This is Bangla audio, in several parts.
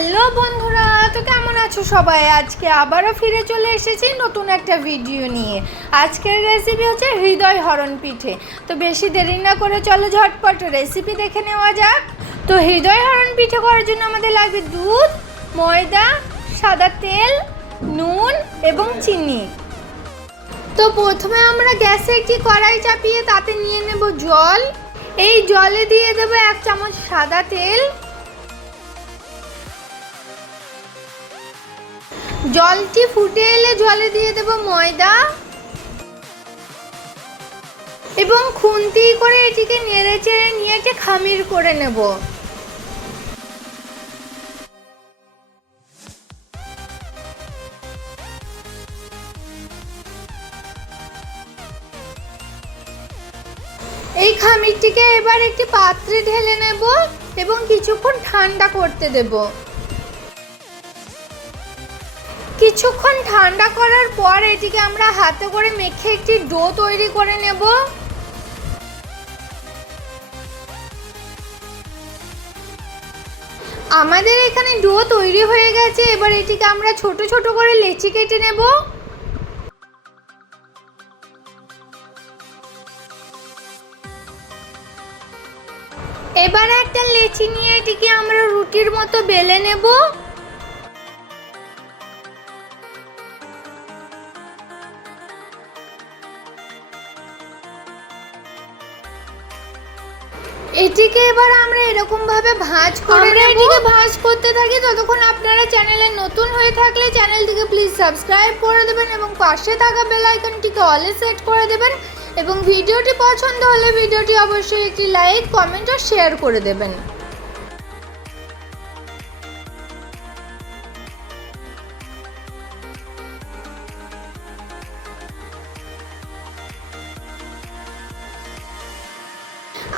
হ্যালো বন্ধুরা, তো কেমন আছো সবাই? আজকে আবারও ফিরে চলে এসেছি নতুন একটা ভিডিও নিয়ে। আজকের রেসিপি হচ্ছে হৃদয় হরণ পিঠে। তো বেশি দেরি না করে চলো ঝটপট রেসিপি দেখে নেওয়া যাক। তো হৃদয় হরণ পিঠে করার জন্য আমাদের লাগবে দুধ, ময়দা, সাদা তেল, নুন এবং চিনি। তো প্রথমে আমরা গ্যাসে একটি কড়াই চাপিয়ে তাতে নিয়ে নেব জল। এই জলে দিয়ে দেবো 1 চামচ সাদা তেল। জলটি ফুটে এলে জলে দিয়ে দেব ময়দা এবং খুন্তি করে এটিকে নেড়ে চেড়ে নিয়ে একটি খামির করে নেব। এই খামিরটিকে এবার একটি পাত্রে ঢেলে নেব এবং কিছুক্ষণ ঠান্ডা করতে দেব। কিছুক্ষণ ঠান্ডা করার পর এটিকে আমরা হাতে করে মেখে একটি ডো তৈরি করে নেব। আমাদের এখানে ডো তৈরি হয়ে গেছে। এবার এটিকে আমরা ছোট ছোট করে লেচি কেটে নেব। এবার একটা লেচি নিয়ে এটিকে আমরা রুটির মতো বেলে নেব। এটিকে এবার আমরা এরকম ভাবে ভাঁজ করে নেব। এটিকে ভাঁজ করতে থাকি ততক্ষণ আপনারা চ্যানেলে নতুন হয়ে থাকলে চ্যানেলটিকে প্লিজ সাবস্ক্রাইব করে দেবেন এবং পাশে থাকা বেল আইকনটিকে অলে সেট করে দেবেন এবং ভিডিওটি পছন্দ হলে ভিডিওটি অবশ্যই একটি লাইক, কমেন্ট ও শেয়ার করে দেবেন।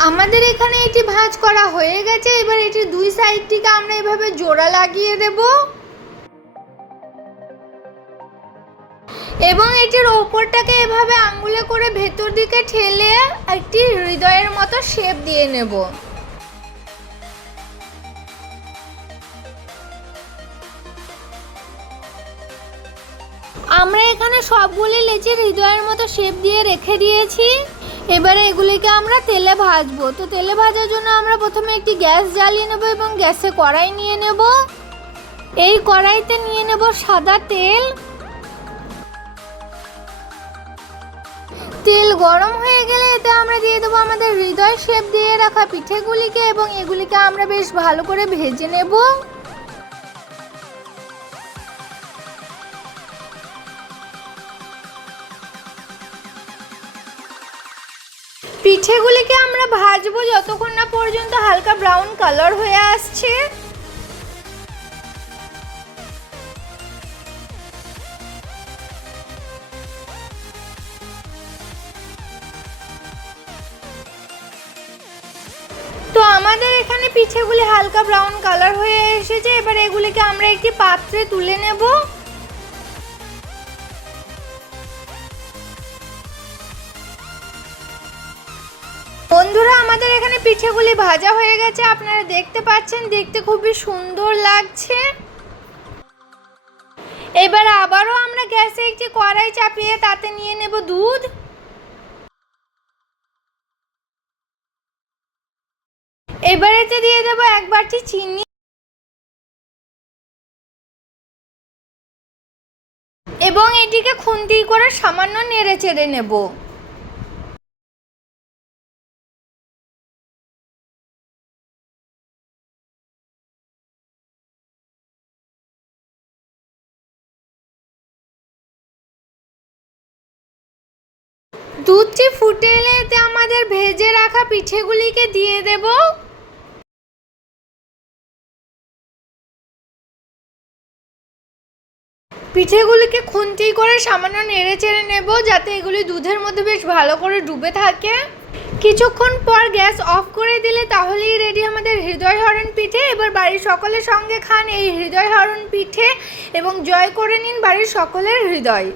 আমাদের এখানে এটি ভাঁজ করা হয়ে গেছে। এবার এটির দুই সাইডটিকে আমরা এভাবে জোড়া লাগিয়ে দেব এবং এটির ওপরটাকে এভাবে আঙ্গুলে করে ভেতর দিকে ঠেলে একটি হৃদয়ের মতো শেপ দিয়ে নেব। আমরা এখানে সবগুলি লেচির হৃদয়ের মতো শেপ দিয়ে রেখে দিয়েছি। এবারে এগুলিকে আমরা তেলে ভাজবো। তো তেলে ভাজার জন্য আমরা প্রথমে একটি গ্যাস জ্বালিয়ে নেব এবং গ্যাসে কড়াই নিয়ে নেব। এই কড়াইতে নিয়ে নেব সাদা তেল। তেল গরম হয়ে গেলে এতে আমরা দিয়ে দেবো আমাদের হৃদয় শেপ দিয়ে রাখা পিঠেগুলিকে এবং এগুলিকে আমরা বেশ ভালো করে ভেজে নেব। পিঠেগুলিকে আমরা ভাজবো যতক্ষণ না পর্যন্ত হালকা ব্রাউন কালার হয়ে আসছে। তো আমাদের এখানে পিঠেগুলি হালকা ব্রাউন কালার হয়ে এসেছে। এবার এগুলিকে আমরা একটি পাত্রে তুলে নেব। বন্ধুরা, আমাদের এখানে পিঠেগুলি ভাজা হয়ে গেছে। আপনারা দেখতে পাচ্ছেন, দেখতে খুবই সুন্দর লাগছে। এবার আবারও আমরা গ্যাসে একটি কড়াই চাপিয়ে তাতে নিয়ে নেব দুধ। এবার এতে দিয়ে দেব 1 বাটি চিনি এবং এটিকে খুন্তি করে সামান্য নেড়ে চেড়ে নেব। দুধটি ফুটে এলে এতে আমাদের ভেজে রাখা পিঠেগুলিকে দিয়ে দেব। পিঠেগুলিকে খুন্তি করে সামান্য নেড়ে চেড়ে নেব যাতে এগুলি দুধের মধ্যে বেশ ভালো করে ডুবে থাকে। কিছুক্ষণ পর গ্যাস অফ করে দিলে তাহলেই রেডি আমাদের হৃদয় হরণ পিঠে। এবার বাড়ির সকলের সঙ্গে খান এই হৃদয় হরণ পিঠে এবং জয় করে নিন বাড়ির সকলের হৃদয়।